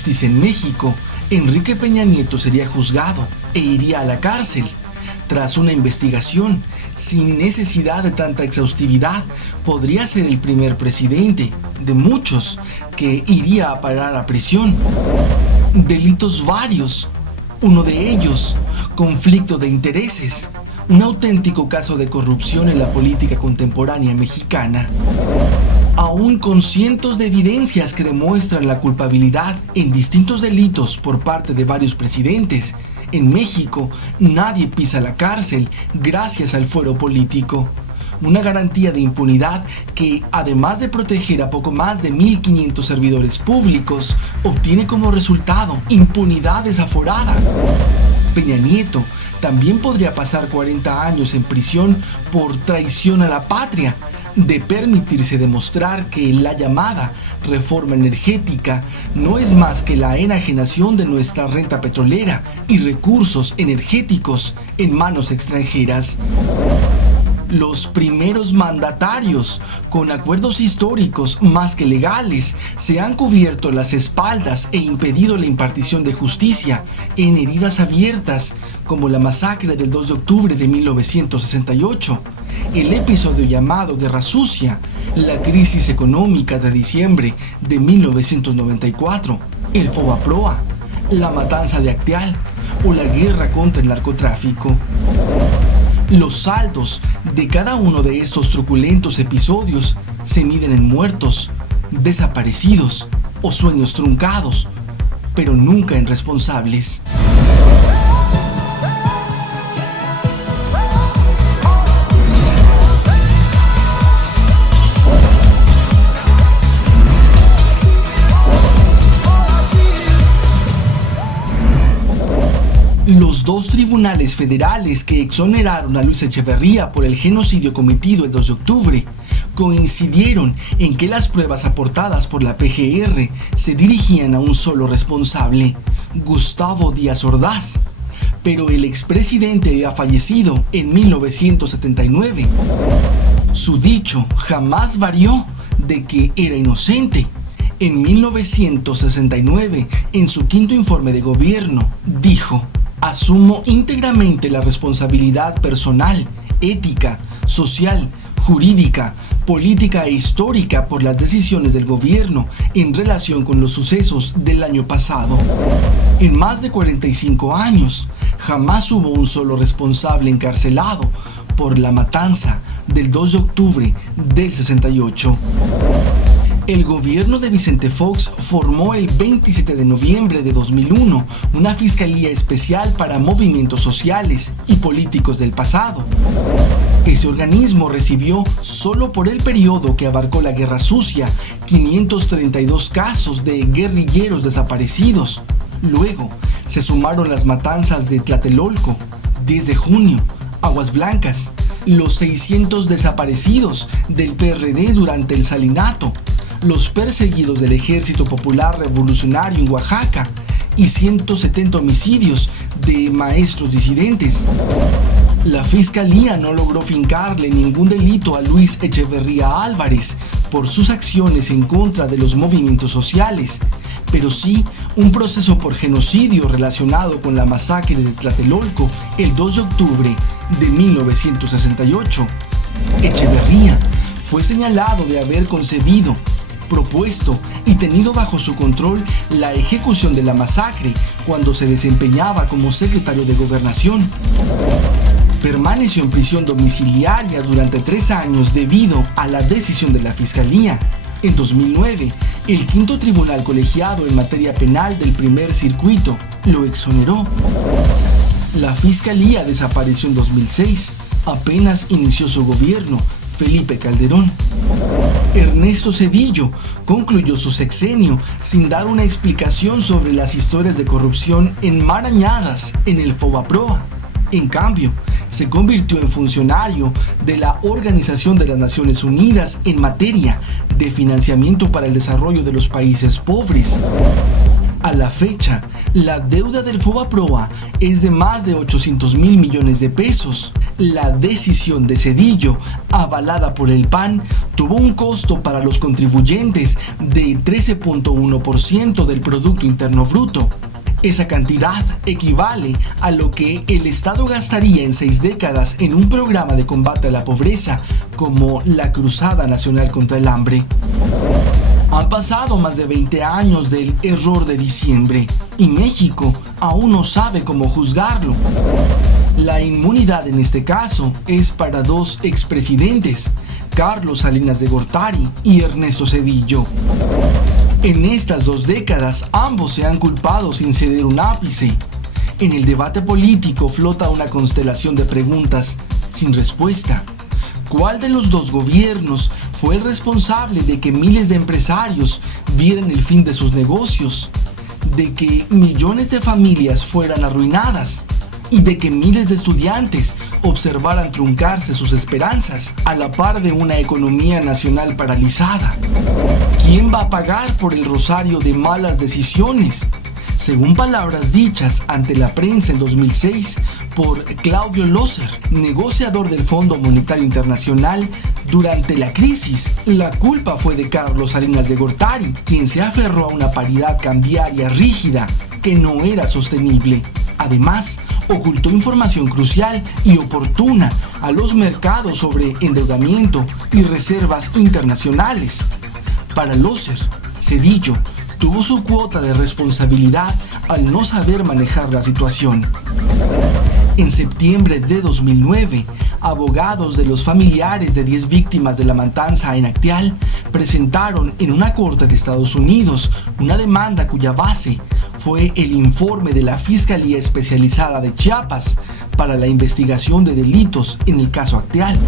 justicia en México, Enrique Peña Nieto sería juzgado e iría a la cárcel. Tras una investigación, sin necesidad de tanta exhaustividad, podría ser el primer presidente de muchos que iría a parar a prisión. Delitos varios. Uno de ellos, conflicto de intereses. Un auténtico caso de corrupción en la política contemporánea mexicana. Aún con cientos de evidencias que demuestran la culpabilidad en distintos delitos por parte de varios presidentes, en México nadie pisa la cárcel gracias al fuero político. Una garantía de impunidad que, además de proteger a poco más de 1.500 servidores públicos, obtiene como resultado impunidad desaforada. Peña Nieto también podría pasar 40 años en prisión por traición a la patria, de permitirse demostrar que la llamada reforma energética no es más que la enajenación de nuestra renta petrolera y recursos energéticos en manos extranjeras. Los primeros mandatarios, con acuerdos históricos más que legales, se han cubierto las espaldas e impedido la impartición de justicia en heridas abiertas, como la masacre del 2 de octubre de 1968, el episodio llamado Guerra Sucia, la crisis económica de diciembre de 1994, el Fobaproa, la matanza de Acteal o la guerra contra el narcotráfico. Los saldos de cada uno de estos truculentos episodios se miden en muertos, desaparecidos o sueños truncados, pero nunca en responsables. Los dos tribunales federales que exoneraron a Luis Echeverría por el genocidio cometido el 2 de octubre coincidieron en que las pruebas aportadas por la PGR se dirigían a un solo responsable, Gustavo Díaz Ordaz, pero el expresidente había fallecido en 1979. Su dicho jamás varió de que era inocente. En 1969, en su quinto informe de gobierno, dijo: "Asumo íntegramente la responsabilidad personal, ética, social, jurídica, política e histórica por las decisiones del gobierno en relación con los sucesos del año pasado. En más de 45 años, jamás hubo un solo responsable encarcelado por la matanza del 2 de octubre del 68. El gobierno de Vicente Fox formó el 27 de noviembre de 2001 una fiscalía especial para movimientos sociales y políticos del pasado. Ese organismo recibió, solo por el periodo que abarcó la Guerra Sucia, 532 casos de guerrilleros desaparecidos. Luego se sumaron las matanzas de Tlatelolco, 10 de junio, Aguas Blancas, los 600 desaparecidos del PRD durante el Salinato, los perseguidos del Ejército Popular Revolucionario en Oaxaca y 170 homicidios de maestros disidentes. La Fiscalía no logró fincarle ningún delito a Luis Echeverría Álvarez por sus acciones en contra de los movimientos sociales, pero sí un proceso por genocidio relacionado con la masacre de Tlatelolco el 2 de octubre de 1968. Echeverría fue señalado de haber concebido, propuesto y tenido bajo su control la ejecución de la masacre cuando se desempeñaba como secretario de Gobernación. Permaneció en prisión domiciliaria durante 3 años debido a la decisión de la Fiscalía. En 2009, el quinto tribunal colegiado en materia penal del primer circuito lo exoneró. La Fiscalía desapareció en 2006, apenas inició su gobierno Felipe Calderón. Ernesto Zedillo concluyó su sexenio sin dar una explicación sobre las historias de corrupción enmarañadas en el Fobaproa. En cambio, se convirtió en funcionario de la Organización de las Naciones Unidas en materia de financiamiento para el desarrollo de los países pobres. A la fecha, la deuda del Fobaproa es de más de 800.000 millones de pesos. La decisión de Zedillo, avalada por el PAN, tuvo un costo para los contribuyentes de 13.1% del Producto Interno Bruto. Esa cantidad equivale a lo que el Estado gastaría en 6 décadas en un programa de combate a la pobreza como la Cruzada Nacional contra el Hambre. Han pasado más de 20 años del error de diciembre y México aún no sabe cómo juzgarlo. La inmunidad en este caso es para dos expresidentes, Carlos Salinas de Gortari y Ernesto Zedillo. En estas 2 décadas ambos se han culpado sin ceder un ápice. En el debate político flota una constelación de preguntas sin respuesta. ¿Cuál de los dos gobiernos fue el responsable de que miles de empresarios vieran el fin de sus negocios? ¿De que millones de familias fueran arruinadas? ¿Y de que miles de estudiantes observaran truncarse sus esperanzas a la par de una economía nacional paralizada? ¿Quién va a pagar por el rosario de malas decisiones? Según palabras dichas ante la prensa en 2006 por Claudio Lozer, negociador del Fondo Monetario Internacional, durante la crisis, la culpa fue de Carlos Salinas de Gortari, quien se aferró a una paridad cambiaria rígida que no era sostenible. Además, ocultó información crucial y oportuna a los mercados sobre endeudamiento y reservas internacionales. Para Lozer, Zedillo tuvo su cuota de responsabilidad al no saber manejar la situación. En septiembre de 2009, abogados de los familiares de 10 víctimas de la matanza en Acteal presentaron en una corte de Estados Unidos una demanda cuya base fue el informe de la Fiscalía Especializada de Chiapas para la investigación de delitos en el caso Acteal.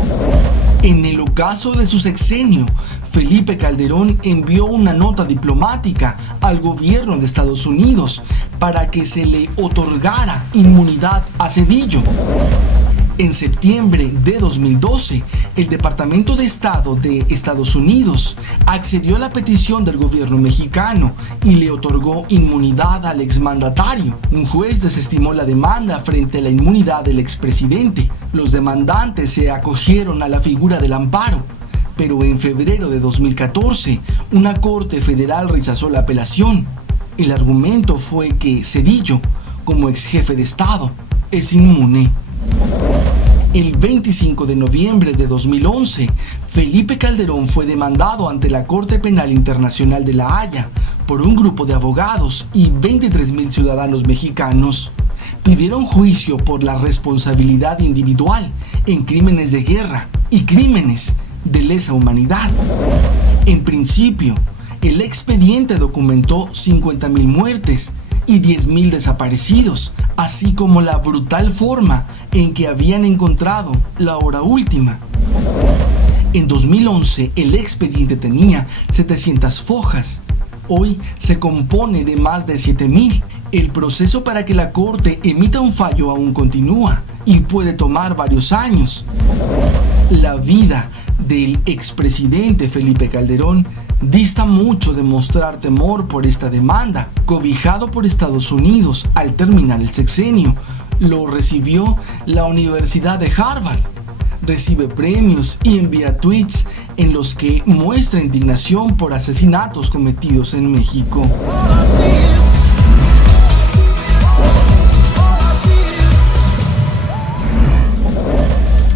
En el ocaso de su sexenio, Felipe Calderón envió una nota diplomática al gobierno de Estados Unidos para que se le otorgara inmunidad a Zedillo. En septiembre de 2012, el Departamento de Estado de Estados Unidos accedió a la petición del gobierno mexicano y le otorgó inmunidad al exmandatario. Un juez desestimó la demanda frente a la inmunidad del expresidente. Los demandantes se acogieron a la figura del amparo, pero en febrero de 2014, una corte federal rechazó la apelación. El argumento fue que Zedillo, como ex jefe de Estado, es inmune. El 25 de noviembre de 2011, Felipe Calderón fue demandado ante la Corte Penal Internacional de La Haya por un grupo de abogados y 23,000 ciudadanos mexicanos. Pidieron juicio por la responsabilidad individual en crímenes de guerra y crímenes de lesa humanidad. En principio, el expediente documentó 50,000 muertes y 10,000 desaparecidos, así como la brutal forma en que habían encontrado la hora última. En 2011, el expediente tenía 700 fojas. Hoy se compone de más de 7,000. El proceso para que la Corte emita un fallo aún continúa y puede tomar varios años. La vida del expresidente Felipe Calderón dista mucho de mostrar temor por esta demanda. Cobijado por Estados Unidos al terminar el sexenio, lo recibió la Universidad de Harvard. Recibe premios y envía tweets en los que muestra indignación por asesinatos cometidos en México.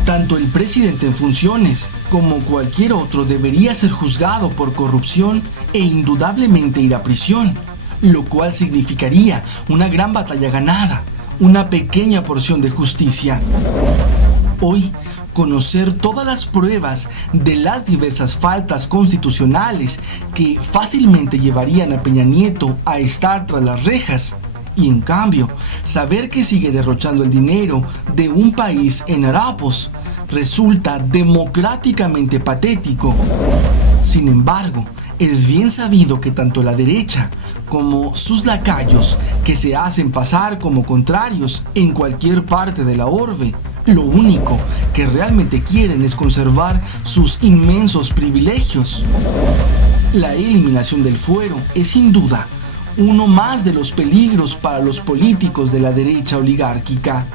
Tanto el presidente en funciones como cualquier otro debería ser juzgado por corrupción e indudablemente ir a prisión, lo cual significaría una gran batalla ganada, una pequeña porción de justicia. Hoy, conocer todas las pruebas de las diversas faltas constitucionales que fácilmente llevarían a Peña Nieto a estar tras las rejas, y en cambio, saber que sigue derrochando el dinero de un país en harapos, resulta democráticamente patético. Sin embargo, es bien sabido que tanto la derecha como sus lacayos, que se hacen pasar como contrarios en cualquier parte de la orbe, lo único que realmente quieren es conservar sus inmensos privilegios. La eliminación del fuero es sin duda uno más de los peligros para los políticos de la derecha oligárquica.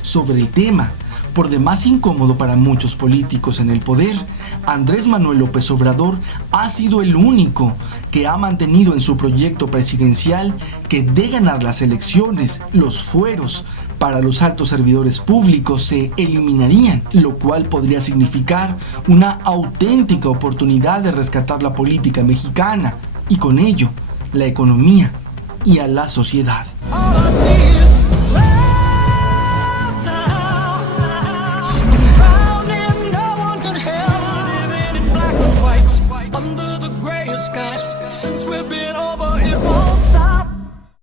Sobre el tema, por demás incómodo para muchos políticos en el poder, Andrés Manuel López Obrador ha sido el único que ha mantenido en su proyecto presidencial que de ganar las elecciones, los fueros para los altos servidores públicos se eliminarían, lo cual podría significar una auténtica oportunidad de rescatar la política mexicana y con ello la economía y a la sociedad.